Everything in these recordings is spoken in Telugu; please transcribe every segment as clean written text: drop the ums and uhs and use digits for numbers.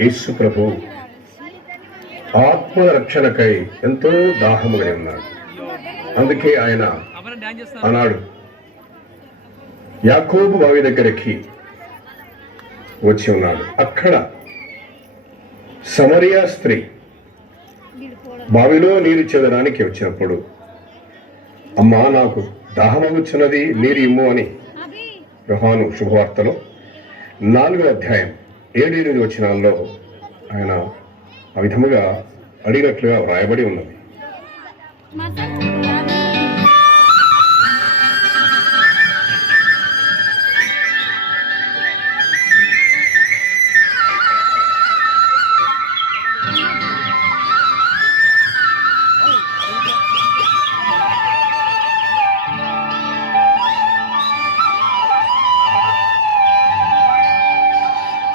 యేసు ప్రభు ఆత్మల రక్షణకై ఎంతో దాహముగా ఉన్నాడు. అందుకే ఆయన అన్నాడు, యాకోబు బావి దగ్గరికి వచ్చి ఉన్నాడు. అక్కడ సమరియా స్త్రీ బావిలో నీరు చెదడానికి వచ్చినప్పుడు, అమ్మా నాకు దాహమగుచున్నది, నీరు ఇమ్ము అని యోహాను శుభవార్తలో 4వ అధ్యాయం 7-8 వచనాల్లో ఆయన ఆ విధముగా అడిగినట్లుగా వ్రాయబడి ఉన్నది.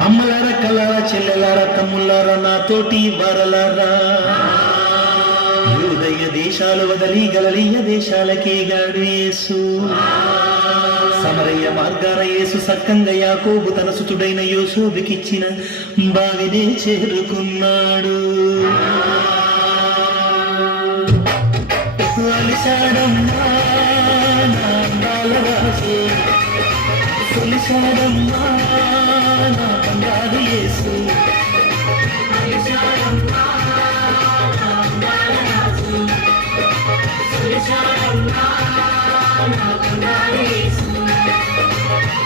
అమ్మలారా, కల్లారా, చెల్లెలారా, తమ్ముళ్ళారా, నాతోటి వారలారా, యూదయ దేశాలు వదలి గలిలయ దేశాలకే గాడు యేసు. సమరయ్య మార్గాన యేసు సక్కంగా యాకోబు తన సుతుడైన యోసేపుకిచ్చిన బావినే చేరుకున్నాడు. అలిశాడమ్మా నా బాలరాజు, తొలిశాడమ్మా నా బంగారు యేసు.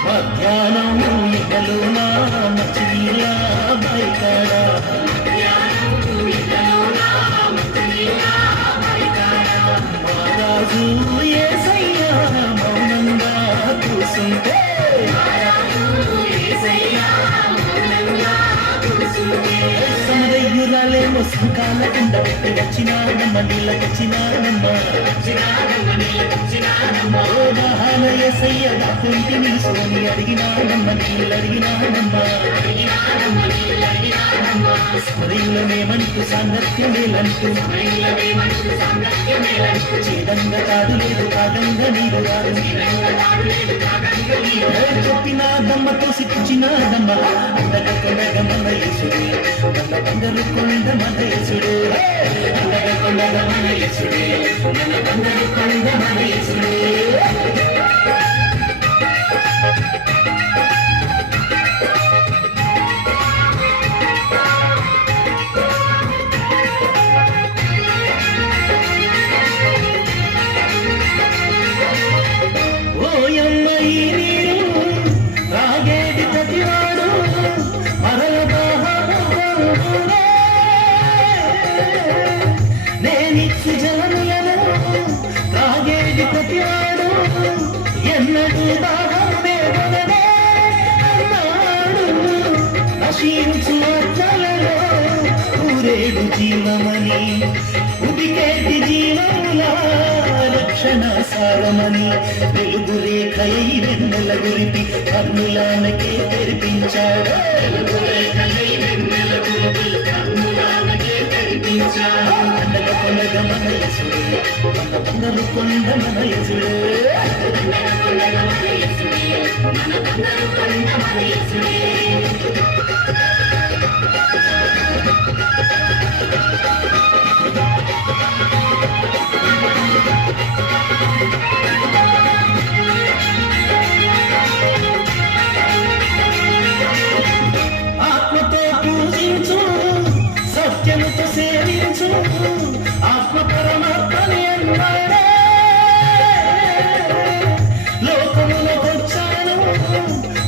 మధ్యాహ్నం ఎండలోన మచిలీల బయకాడ, మహారాజు యేసయ్య మౌనంగా కూసుంటే, సమరయ్యురాలేమో సంకాల కింద పెట్టి వచ్చినాడమ్మ, నీళ్ళకొచ్చినాడమ్మ. ఓ దహన యేసయ్య నాకుంటి నిలుసుకొని అడిగినాడమ్మ, నీళ్ళడిగినాడమ్మ. సమరయ్యులమేమంటూ సాంగత్యమేలంటూ, చేదంగా కాదు లేదు కాదంగా నీరు రాదు, చెప్పినాదమ్మ తోసిపుచ్చినాదమ్మ. అందగ కొండగ మన యేసుడే, మన బంగారు కొండ మన యేసుడే. అందగ కొండగ మన యేసుడే, మన బంగారు కొండ మన యేసుడే. ఓయమ్మ ఈ నీరు తాగేటి ప్రతివాడు మరల దాహమునే, నేనిచ్చు జలములను తాగేటి ప్రతివాడు ఎన్నడూ దాహమునే వదనే అన్నాడు. నశించు ఆత్మలలో ఊరేడు జీవమని, ఉదికేటి జీవముల రక్షణ సారమని, వెలుగు రేఖయై వెన్నెల గురిపి కన్నులానకే తెరిపించాడు. అందగ కొనగ మన యేసుడే, మన బంగారు కొండ మన యేసుడే. ఆత్మతో పూజించు, సత్యముతో సేవించు, ఆత్మ పరమాత్మని అన్నాడే. లోకములో వచ్చాను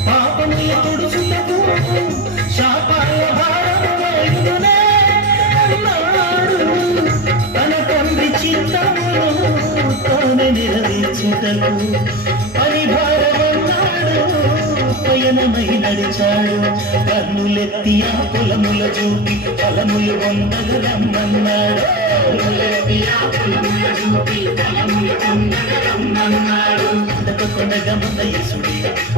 పాపముల తుడుచుటకు, శాపాల భారము వేయుదునే అన్నాడు. తన తండ్రి చిత్తమును తానే నెరవేర్చుటకు పరిభారమన్నాడు. పయనమై నడిచాడు, కన్నులెత్తి ఆ పొలముల చూపి ఫలములు పొందగ రమ్మన్నాడు. అందక కొండగ మన యేసుడే,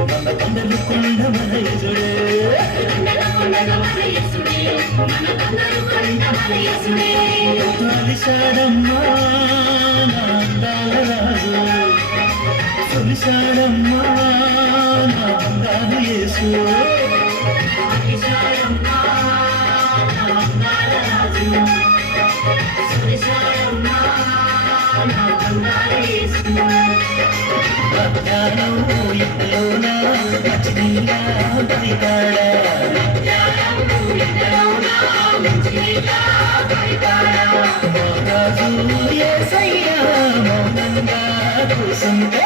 మన బంగారు కొండ మన యేసుడే. అలిశాడమ్మా నా బాలరాజు, కురిశాడమ్మా నా బంగారు యేసు కురిశాడమ్మా నా బంగారు రాజు కురిశాడమ్మా నా బంగారు యేసు మధ్యాహ్నం ఇంట్లోన మంచినీళ్ళ బయటాడా రాజు యేసయ్యా మౌనంగా కూసుంటే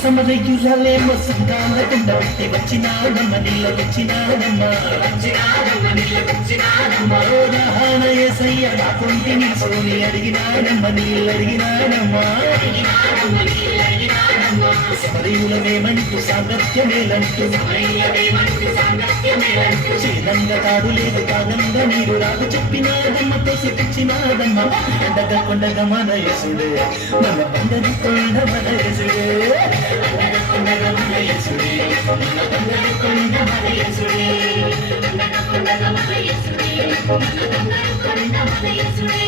సమరయురాలే మసుగాలకుండా వచ్చినాడమ్మ నీళ్ళ వచ్చినాడమ్మా రాహన యేసయ్య నా కొంటిని సోని అడిగినాడమ్మ నీళ్ళు అడిగినాడమ్మా సమరయులమేమంటూ సాంగత్యమేలంటూ చేదంగా తాడు లేదు కాదంగా నీరు రాదు చెప్పినాడమ్మ తోసి తెచ్చినాడమ్మ అండగా కొండగా మన యేసుడే మన బండది కొండ మన యేసుడే అండగా కొండగా మన యేసుడే మన బండది కొండ మన యేసుడే అండగా కొండగా మన యేసుడే మన బండది కొండ మన యేసుడే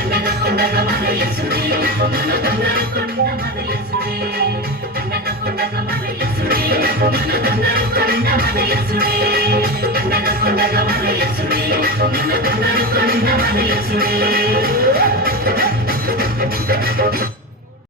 అండగా కొండగా మన యేసుడే మన బండది కొండ మన యేసుడే అండగా కొండగా మన యేసుడే మన బండది కొండ మన యేసుడే అండగా కొండగా మన యేసుడే మన బండది కొండ మన యేసుడే